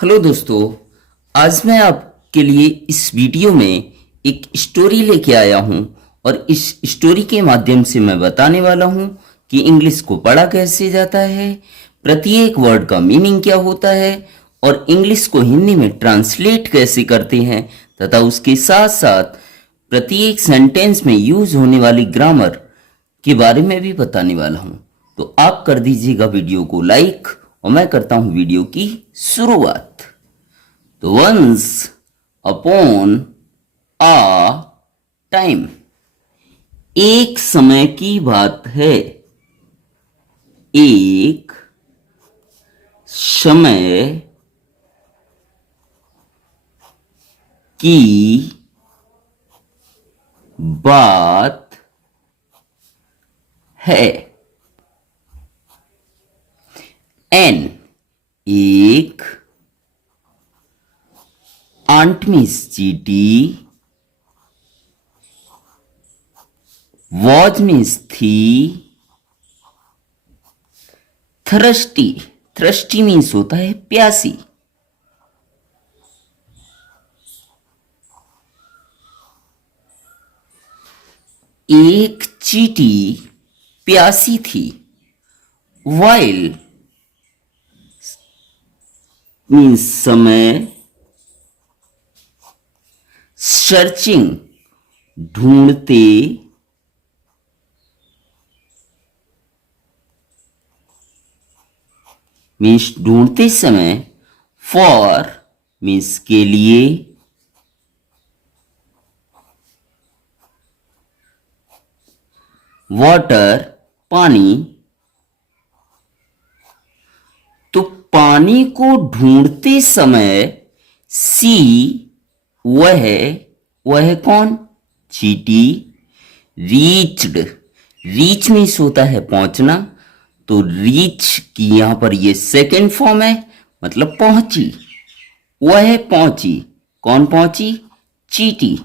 Hello दोस्तों। आज मैं आपके लिए इस वीडियो में एक स्टोरी लेके आया हूं और इस स्टोरी के माध्यम से मैं बताने वाला हूं कि इंग्लिश को पढ़ा कैसे जाता है, प्रत्येक वर्ड का मीनिंग क्या होता है और इंग्लिश को हिंदी में ट्रांसलेट कैसे करते हैं तथा उसके साथ साथ प्रत्येक सेंटेंस में यूज होने वाली ग्रामर के बारे में भी बताने वाला हूं। तो आप कर दीजिएगा वीडियो को लाइक और मैं करता हूं वीडियो की शुरुआत। तो वंस अपॉन आ टाइम, एक समय की बात है। एक समय की बात है। एन, एक आंट मीन्स चीटी, वॉज मीन्स थी, थ्रस्टी, थ्रस्टी मीन्स होता है प्यासी। एक चीटी प्यासी थी। वाइल मीन्स समय, सर्चिंग ढूंढते, मीन्स ढूंढते समय, फॉर मीन्स के लिए, वाटर पानी। तो पानी को ढूंढते समय सी, वह कौन? चीटी। रीच्ड, रीच मीन्स होता है पहुंचना, तो रीच की यहां पर ये सेकंड फॉर्म है, मतलब पहुंची। वह पहुंची, कौन पहुंची? चीटी।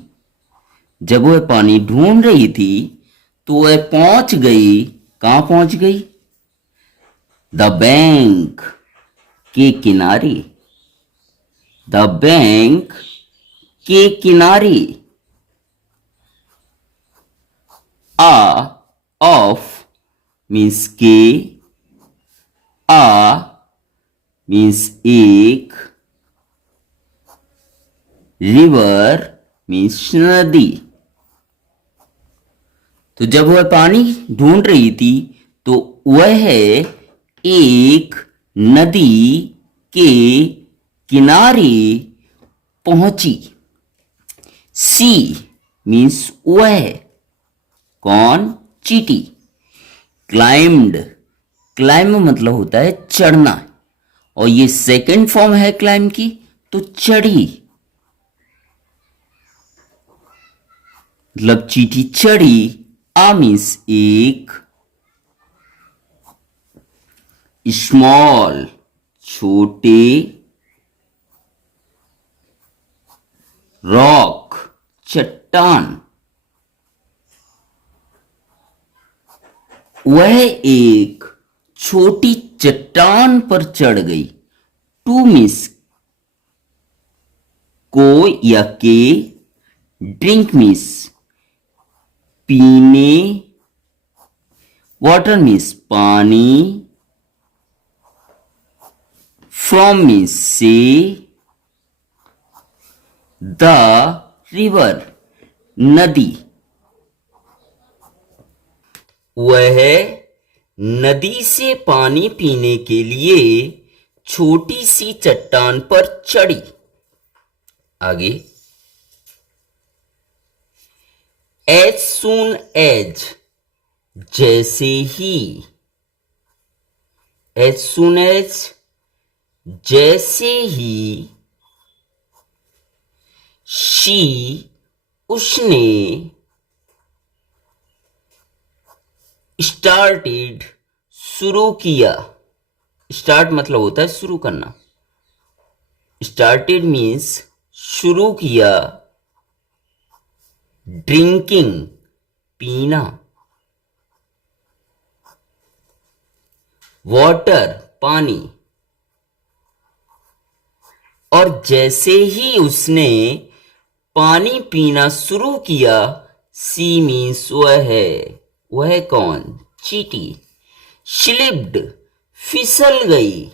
जब वह पानी ढूंढ रही थी तो वह पहुंच गई। कहां पहुंच गई? द बैंक के किनारे। द बैंक के किनारे। आ ऑफ मीन्स के, आ मीन्स एक, रिवर मीन्स नदी। तो जब वह पानी ढूंढ रही थी तो वह एक नदी के किनारे पहुंची। सी मीन्स वह, कौन? चीटी। क्लाइम्ड, क्लाइम मतलब होता है चढ़ना, और ये सेकंड फॉर्म है क्लाइम की, तो चढ़ी, मतलब चीटी चढ़ी। आ मीन्स एक, स्मॉल छोटे, रॉक चट्टान। वह एक छोटी चट्टान पर चढ़ गई। टू मीन्स को या के, ड्रिंक मीन्स पीने, वाटर मीन्स पानी, फ्रॉम मीन्स से, द रिवर नदी। वह नदी से पानी पीने के लिए छोटी सी चट्टान पर चढ़ी। आगे, एज सून एज, जैसे ही, एज सून एज जैसे ही, शी उसने, स्टार्टेड शुरू किया। स्टार्ट मतलब होता है शुरू करना। स्टार्टेड मीन्स शुरू किया। ड्रिंकिंग पीना। वाटर पानी। और जैसे ही उसने पानी पीना शुरू किया, सी मीन्स वह कौन? चींटी। स्लिप्ड, फिसल गई।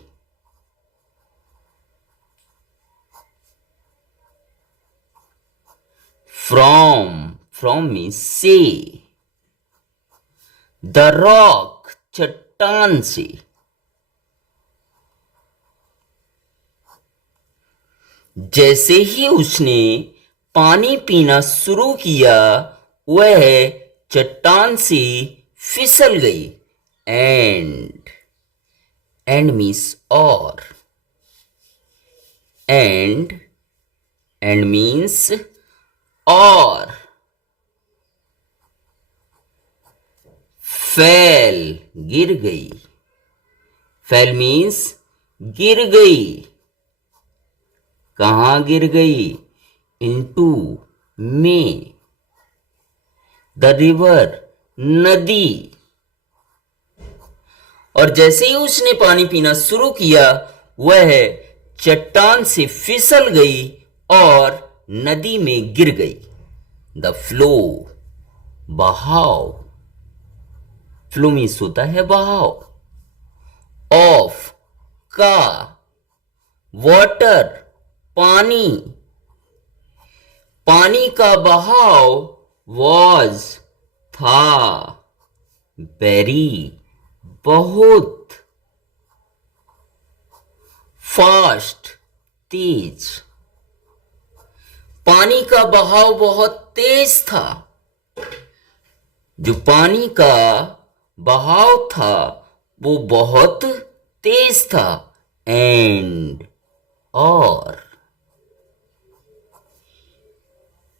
फ्रॉम मीन्स से। द रॉक, चट्टान से। जैसे ही उसने पानी पीना शुरू किया, वह चट्टान से फिसल गई। एंड मीन्स और। एंड मीन्स और। फेल, गिर गई। फेल मीन्स गिर गई। कहां गिर गई? इनटू, में। द रिवर, नदी। और जैसे ही उसने पानी पीना शुरू किया, वह चट्टान से फिसल गई और नदी में गिर गई। द फ्लो, बहाव। फ्लो मीन्स होता है बहाव। ऑफ, का। वाटर, पानी। पानी का बहाव वॉज, था। वेरी, बहुत। फास्ट, तेज। पानी का बहाव बहुत तेज था। जो पानी का बहाव था वो बहुत तेज था। एंड, और।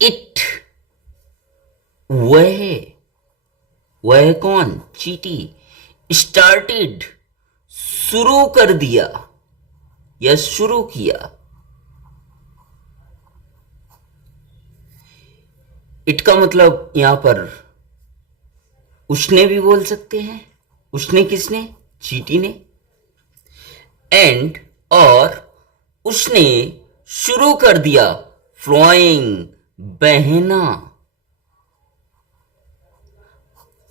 इट, वह कौन? चींटी। स्टार्टेड, शुरू कर दिया या शुरू किया। इट का मतलब यहां पर उसने भी बोल सकते हैं। उसने किसने? चींटी ने। एंड, और उसने शुरू कर दिया। फ्लोइंग, बहना।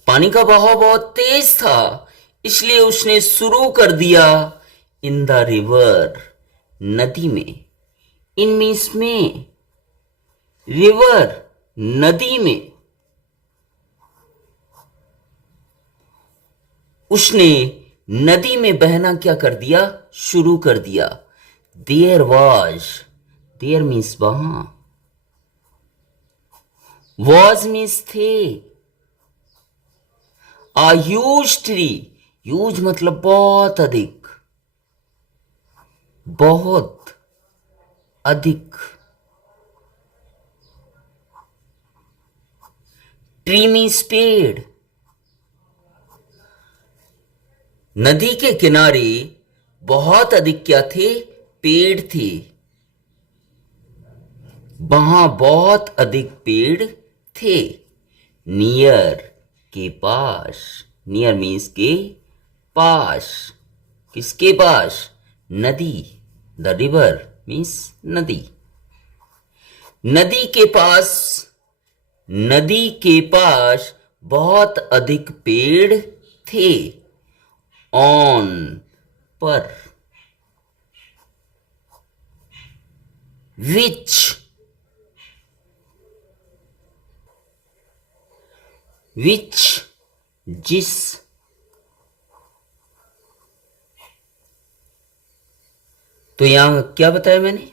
पानी का बहाव बहुत तेज था, इसलिए उसने शुरू कर दिया इन द रिवर, नदी में। इन मीन्स में, रिवर, नदी में। उसने नदी में बहना क्या कर दिया? शुरू कर दिया। देयर वॉज, देयर मीन्स वहां। वॉज मीन्स थे। आ ह्यूज ट्री, ह्यूज मतलब बहुत अधिक, बहुत अधिक। ट्री मीन्स पेड़। नदी के किनारे बहुत अधिक क्या थे? पेड़ थे। वहां बहुत अधिक पेड़ थे। नियर, के पास। नियर मीन्स के पास। किसके पास? नदी। द रिवर मीन्स नदी। नदी के पास, नदी के पास बहुत अधिक पेड़ थे। ऑन, पर। विच, विच, जिस। तो यहां क्या बताया मैंने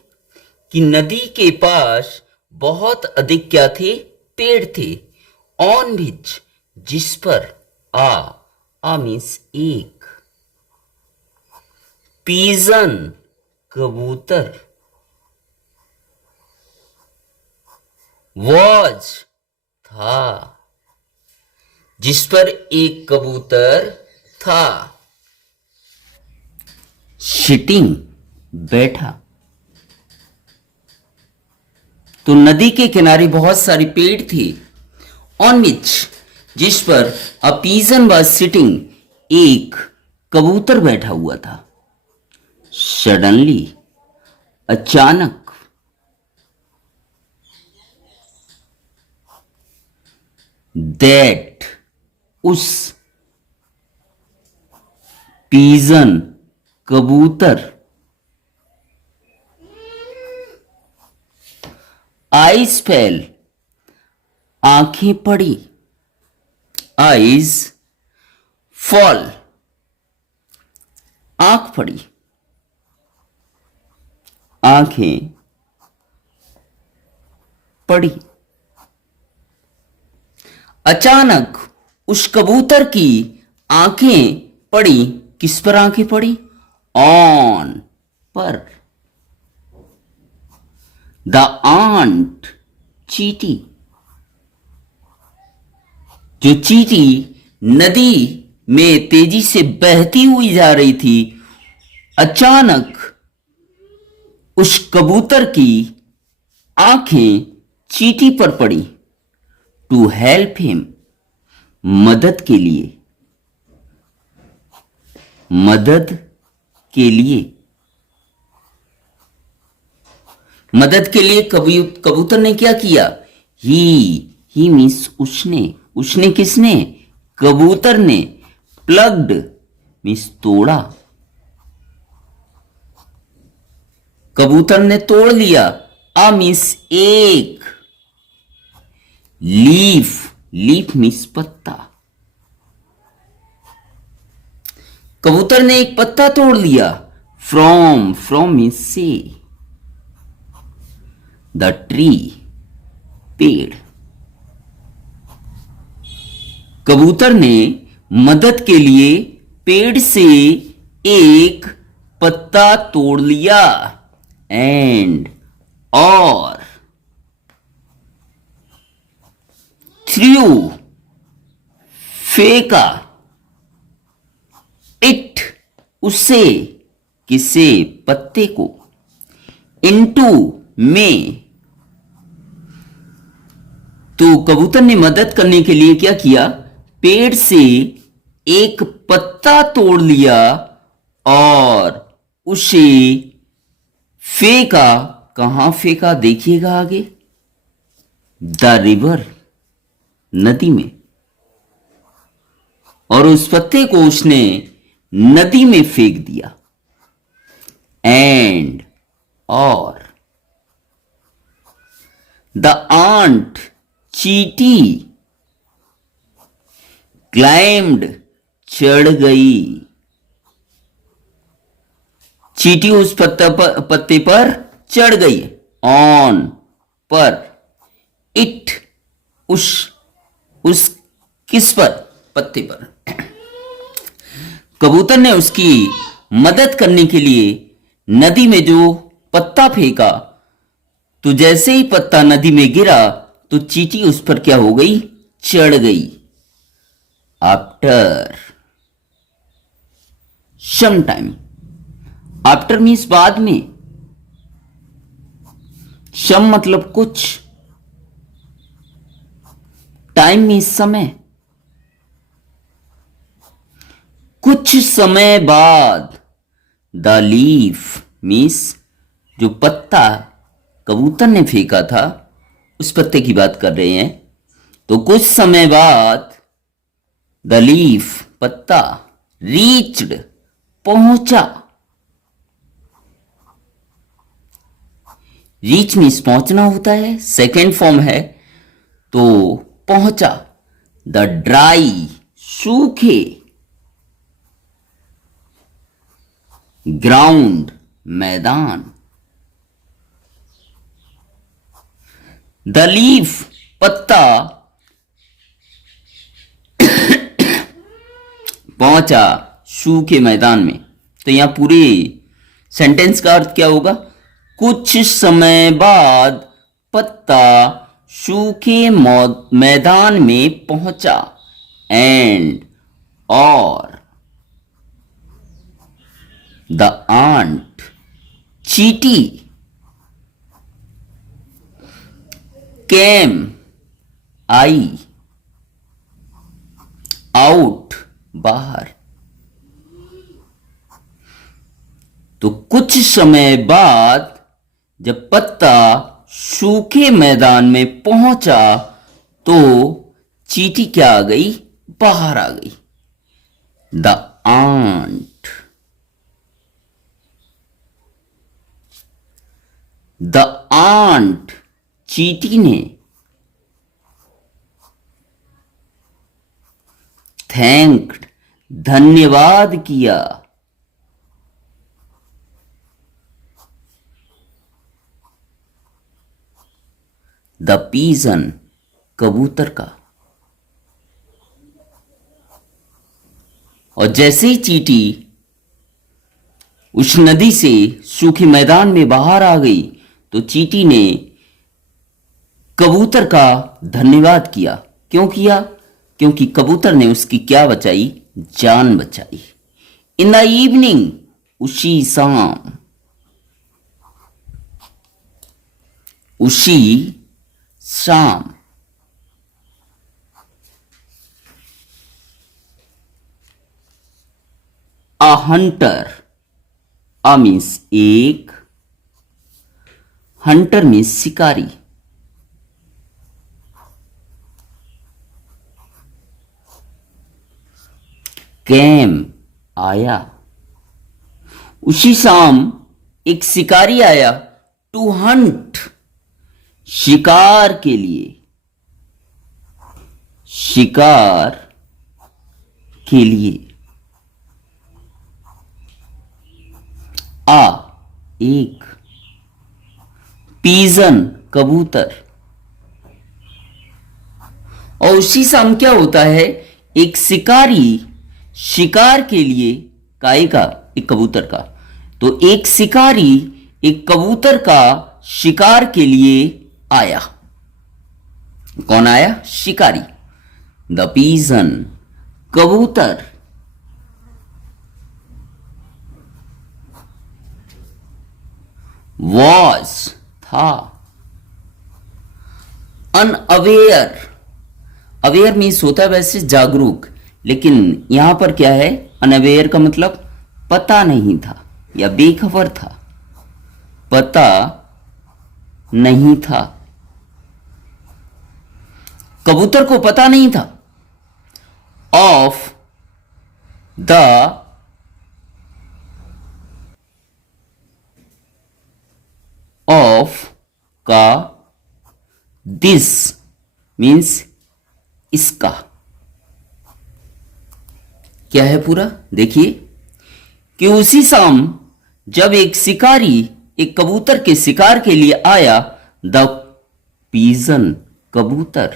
कि नदी के पास बहुत अधिक क्या थे? पेड़ थे। ऑन विच, जिस पर। आ मीन्स एक। पीजन, कबूतर। वॉज, था, जिस पर एक कबूतर था। सिटिंग, बैठा। तो नदी के किनारे बहुत सारे पेड़ थे। ऑन विच, जिस पर अ पीजन वाज सिटिंग, एक कबूतर बैठा हुआ था। सडनली, अचानक, दैट, उस, पिजन, कबूतर, आइज फेल, आंखें पड़ी, आइज फॉल, आंख पड़ी, आंखें पड़ी। अचानक उस कबूतर की आंखें पड़ी। किस पर आंखें पड़ी? ऑन, पर। द आंट, चींटी, जो चींटी नदी में तेजी से बहती हुई जा रही थी, अचानक उस कबूतर की आंखें चींटी पर पड़ी। टू हेल्प हिम, मदद के लिए, मदद के लिए, मदद के लिए कबूतर ने क्या किया? ही मीन्स उसने, उसने किसने? कबूतर ने। प्लग्ड मीन्स तोड़ा, कबूतर ने तोड़ लिया। आ मीन्स एक, लीफ, लीफ मीन्स पत्ता, कबूतर ने एक पत्ता तोड़ लिया। फ्रॉम, फ्रॉम मीन्स से। द ट्री, पेड़, कबूतर ने मदद के लिए पेड़ से एक पत्ता तोड़ लिया। एंड, और, थ्रू, फेंका, इट, उसे, किसे? पत्ते को, इनटू, में। तो कबूतर ने मदद करने के लिए क्या किया? पेड़ से एक पत्ता तोड़ लिया और उसे फेंका। कहां फेंका? देखिएगा आगे। द रिवर, नदी में। और उस पत्ते को उसने नदी में फेंक दिया। एंड, और, द आंट, चींटी, क्लाइम्ड, चढ़ गई। चींटी उस पत्ते पर चढ़ गई। ऑन, पर। इट, उस किस पर? पत्ते पर। कबूतर ने उसकी मदद करने के लिए नदी में जो पत्ता फेंका, तो जैसे ही पत्ता नदी में गिरा तो चींटी उस पर क्या हो गई? चढ़ गई। After, some time, after means बाद में, सम मतलब कुछ, टाइम मीन्स समय, कुछ समय बाद। द लीफ मीन्स जो पत्ता कबूतर ने फेंका था, उस पत्ते की बात कर रहे हैं। तो कुछ समय बाद द लीफ, पत्ता, रीच्ड, पहुंचा। रीच मीन्स पहुंचना होता है, सेकेंड फॉर्म है, तो पहुंचा। द ड्राई, सूखे, ग्राउंड, मैदान। द लीफ, पत्ता, पहुंचा सूखे मैदान में। तो यहां पूरे सेंटेंस का अर्थ क्या होगा? कुछ समय बाद पत्ता सूखे मैदान में पहुंचा। एंड, और, द आंट, चींटी, केम, आई, आउट, बाहर। तो कुछ समय बाद जब पत्ता सूखे मैदान में पहुंचा तो चींटी क्या आ गई? बाहर आ गई। The aunt. द आंट, चींटी ने थैंक्ड, धन्यवाद किया। द पीजन, कबूतर का। और जैसे ही चींटी उस नदी से सूखे मैदान में बाहर आ गई तो चींटी ने कबूतर का धन्यवाद किया। क्यों किया? क्योंकि कबूतर ने उसकी क्या बचाई? जान बचाई। इन द इवनिंग, उसी शाम, उसी शाम। अ हंटर, अ मीन्स एक, हंटर मीन्स शिकारी। कैम, आया। उसी शाम एक शिकारी आया। टू हंट, शिकार के लिए, शिकार के लिए। आ, एक, पीजन, कबूतर। और उसी शाम क्या होता है? एक शिकारी शिकार के लिए, काय का? एक कबूतर का। तो एक शिकारी एक कबूतर का शिकार के लिए आया। कौन आया? शिकारी। द पीजन, कबूतर। वॉज, था। अनअवेयर, अवेयर मीन्स होता है वैसे जागरूक, लेकिन यहां पर क्या है? अनअवेयर का मतलब पता नहीं था या बेखबर था, पता नहीं था। कबूतर को पता नहीं था ऑफ द ऑफ का, दिस मीन्स इसका। क्या है पूरा? देखिए कि उसी शाम जब एक शिकारी एक कबूतर के शिकार के लिए आया, द पीजन, कबूतर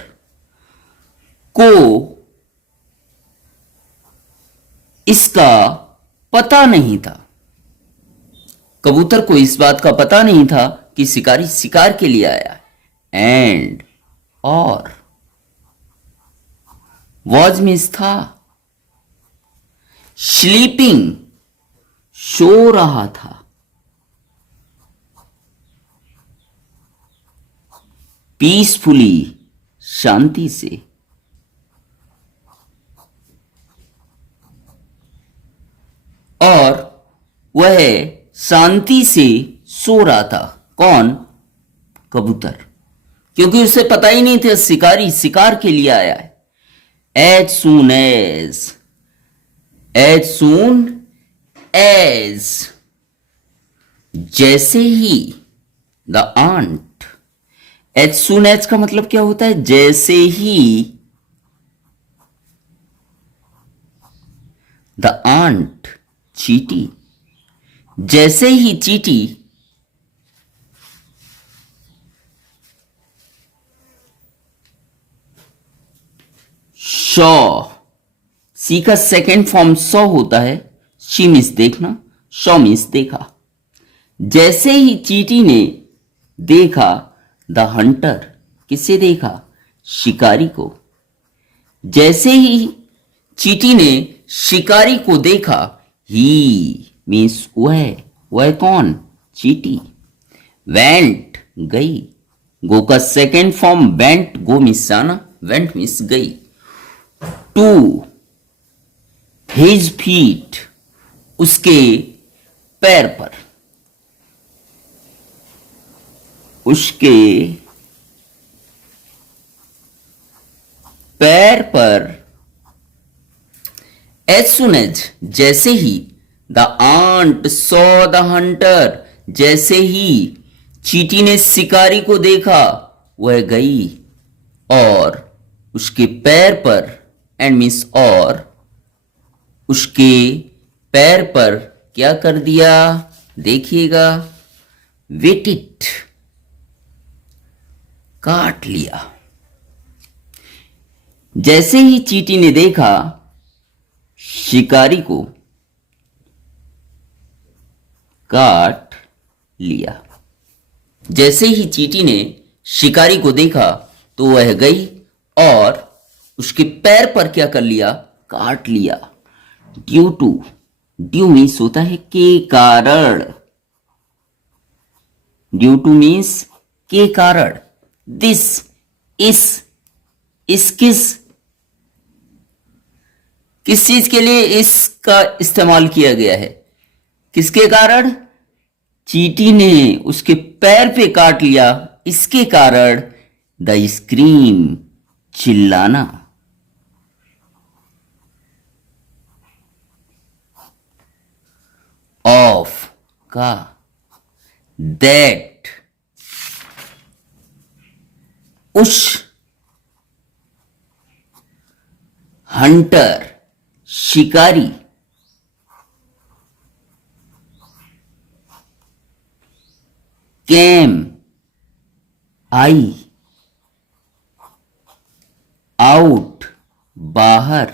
को इसका पता नहीं था। कबूतर को इस बात का पता नहीं था कि शिकारी शिकार के लिए आया। एंड, और, वॉज मीन्स था। स्लीपिंग, सो रहा था। पीसफुली, शांति से। और वह शांति से सो रहा था। कौन? कबूतर, क्योंकि उसे पता ही नहीं था शिकारी शिकार के लिए आया है। एज सून एज, जैसे ही। The aunt, as soon as का मतलब क्या होता है? जैसे ही। द आंट, चींटी, जैसे ही चींटी शॉ, सी का सेकेंड फॉर्म सॉ होता है। शी मीन्स देखना, शॉ मीन्स देखा। जैसे ही चींटी ने देखा, द हंटर, किसे देखा? शिकारी को। जैसे ही चींटी ने शिकारी को देखा, ही मीन्स वह कौन? चींटी। वेंट, गई। गो का सेकेंड फॉर्म वेंट, गो मीन्स जाना, वेंट मीन्स गई। टू हिज फीट, उसके पैर पर। उसके पैर पर as soon as जैसे ही the ant saw the hunter जैसे ही चींटी ने शिकारी को देखा वह गई और उसके पैर पर एंड मीन्स और उसके पैर पर क्या कर दिया देखिएगा वेट इट काट लिया। जैसे ही चींटी ने देखा शिकारी को काट लिया। जैसे ही चींटी ने शिकारी को देखा तो वह गई और उसके पैर पर क्या कर लिया काट लिया। ड्यू टू ड्यू मीन्स होता है के कारण। ड्यू टू मीन्स के कारण। दिस इस किस चीज के लिए इसका इस्तेमाल किया गया है किसके कारण चींटी ने उसके पैर पे काट लिया इसके कारण द स्क्रीम चिल्लाना। ऑफ का दैट उस हंटर शिकारी केम आई आउट बाहर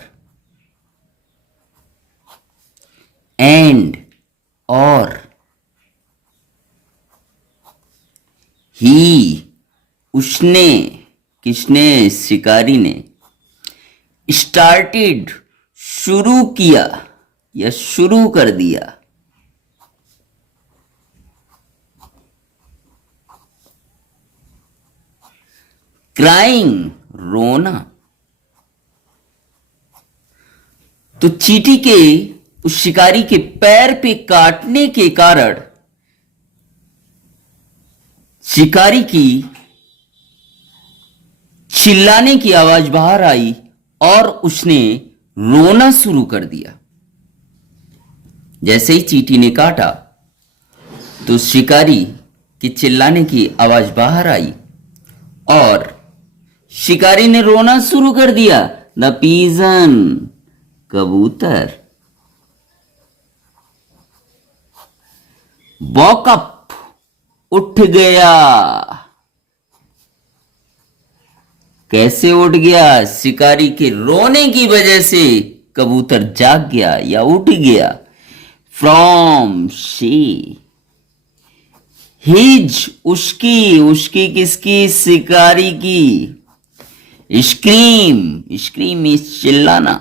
एंड और ही उसने किसने शिकारी ने स्टार्टेड शुरू किया या शुरू कर दिया। क्राइंग रोना। तो चींटी के उस शिकारी के पैर पे काटने के कारण शिकारी की चिल्लाने की आवाज बाहर आई और उसने रोना शुरू कर दिया। जैसे ही चींटी ने काटा तो शिकारी की चिल्लाने की आवाज बाहर आई और शिकारी ने रोना शुरू कर दिया। द पीजन कबूतर वॉक अप उठ गया। कैसे उठ गया शिकारी के रोने की वजह से कबूतर जाग गया या उठ गया। फ्रॉम शी हिज उसकी किसकी शिकारी की स्क्रीम इस चिल्लाना।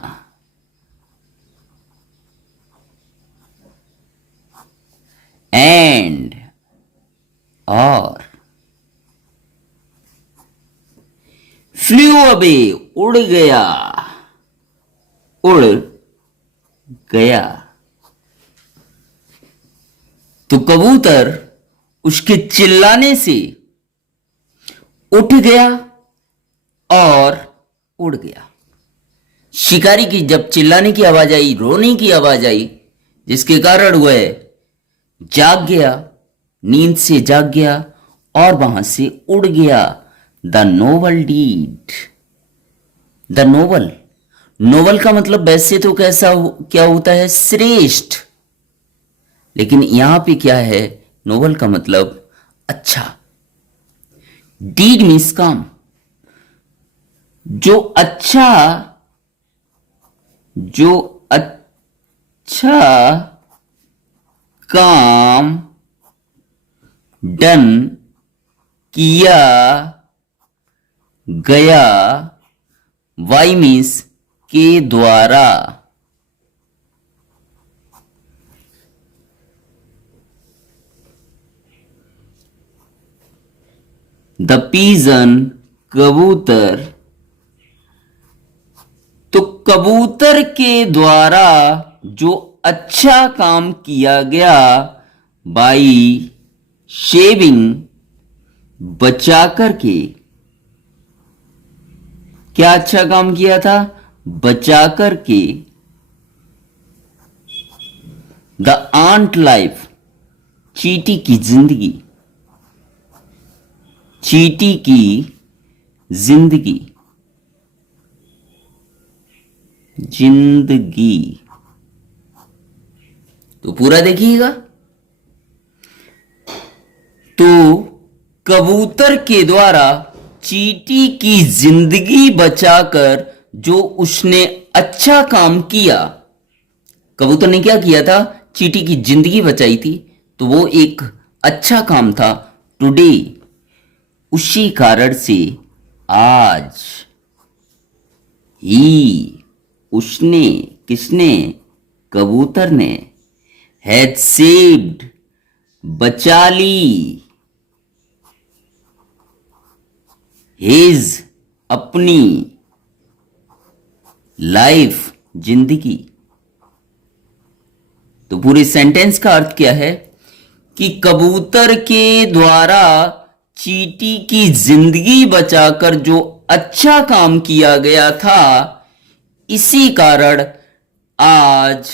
एंड और फ्लू अवे उड़ गया तो कबूतर उसके चिल्लाने से उठ गया और उड़ गया। शिकारी की जब चिल्लाने की आवाज आई रोने की आवाज आई जिसके कारण वह जाग गया नींद से जाग गया और वहां से उड़ गया। The noble deed the noble का मतलब वैसे तो क्या होता है श्रेष्ठ, लेकिन यहां पे क्या है नोबल का मतलब अच्छा। डीड मीन्स काम। जो अच्छा काम डन किया गया। वाई मीन्स के द्वारा। द पीजन कबूतर। तो कबूतर के द्वारा जो अच्छा काम किया गया बाई शेविंग बचा कर के क्या अच्छा काम किया था? बचा कर के द आंट लाइफ, चींटी की जिंदगी, चींटी की जिंदगी, जिंदगी। तो पूरा देखिएगा। तो कबूतर के द्वारा चींटी की जिंदगी बचाकर जो उसने अच्छा काम किया, कबूतर ने क्या किया था? चींटी की जिंदगी बचाई थी, तो वो एक अच्छा काम था टुडे। उसी कारण से आज ही उसने, किसने? कबूतर ने हैड सेव्ड, बचा ली, हिज, अपनी, लाइफ, जिंदगी। तो पूरे सेंटेंस का अर्थ क्या है कि कबूतर के द्वारा चींटी की जिंदगी बचाकर जो अच्छा काम किया गया था, इसी कारण आज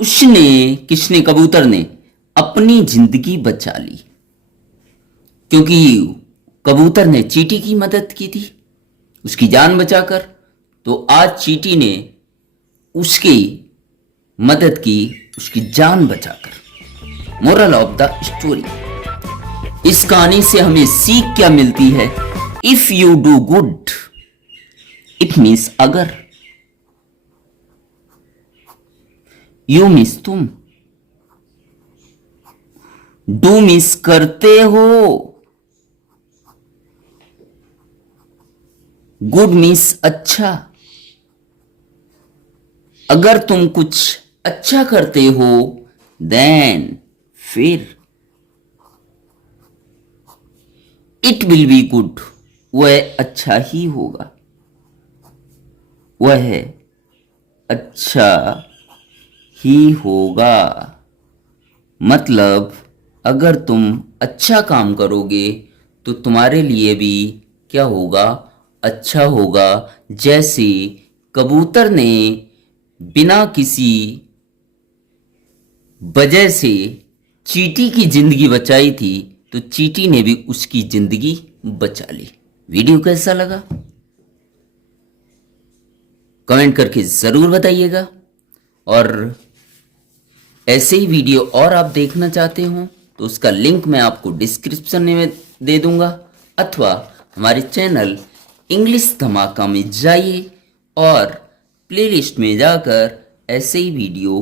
उसने, किसने? कबूतर ने अपनी जिंदगी बचा ली, क्योंकि कबूतर ने चींटी की मदद की थी उसकी जान बचाकर। तो आज चींटी ने उसकी मदद की उसकी जान बचाकर। मोरल ऑफ द स्टोरी, इस कहानी से हमें सीख क्या मिलती है? If you do good, it means अगर, यू मीन्स तुम, डू मीन्स करते हो, गुड मीन्स अच्छा। अगर तुम कुछ अच्छा करते हो, देन, फिर, इट विल बी गुड, वह अच्छा ही होगा, वह अच्छा ही होगा। मतलब अगर तुम अच्छा काम करोगे तो तुम्हारे लिए भी क्या होगा? अच्छा होगा। जैसे कबूतर ने बिना किसी वजह से चींटी की जिंदगी बचाई थी, तो चींटी ने भी उसकी जिंदगी बचा ली। वीडियो कैसा लगा कमेंट करके जरूर बताइएगा, और ऐसे ही वीडियो और आप देखना चाहते हो तो उसका लिंक मैं आपको डिस्क्रिप्शन में दे दूंगा, अथवा हमारे चैनल इंग्लिश धमाका में जाइए और प्लेलिस्ट में जाकर ऐसे ही वीडियो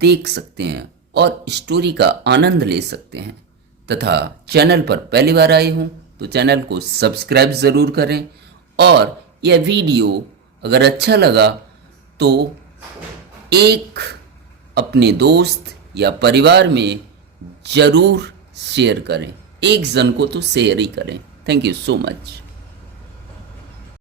देख सकते हैं और स्टोरी का आनंद ले सकते हैं। तथा चैनल पर पहली बार आए हों तो चैनल को सब्सक्राइब ज़रूर करें, और यह वीडियो अगर अच्छा लगा तो एक अपने दोस्त या परिवार में ज़रूर शेयर करें। एक जन को तो शेयर ही करें। Thank you so much.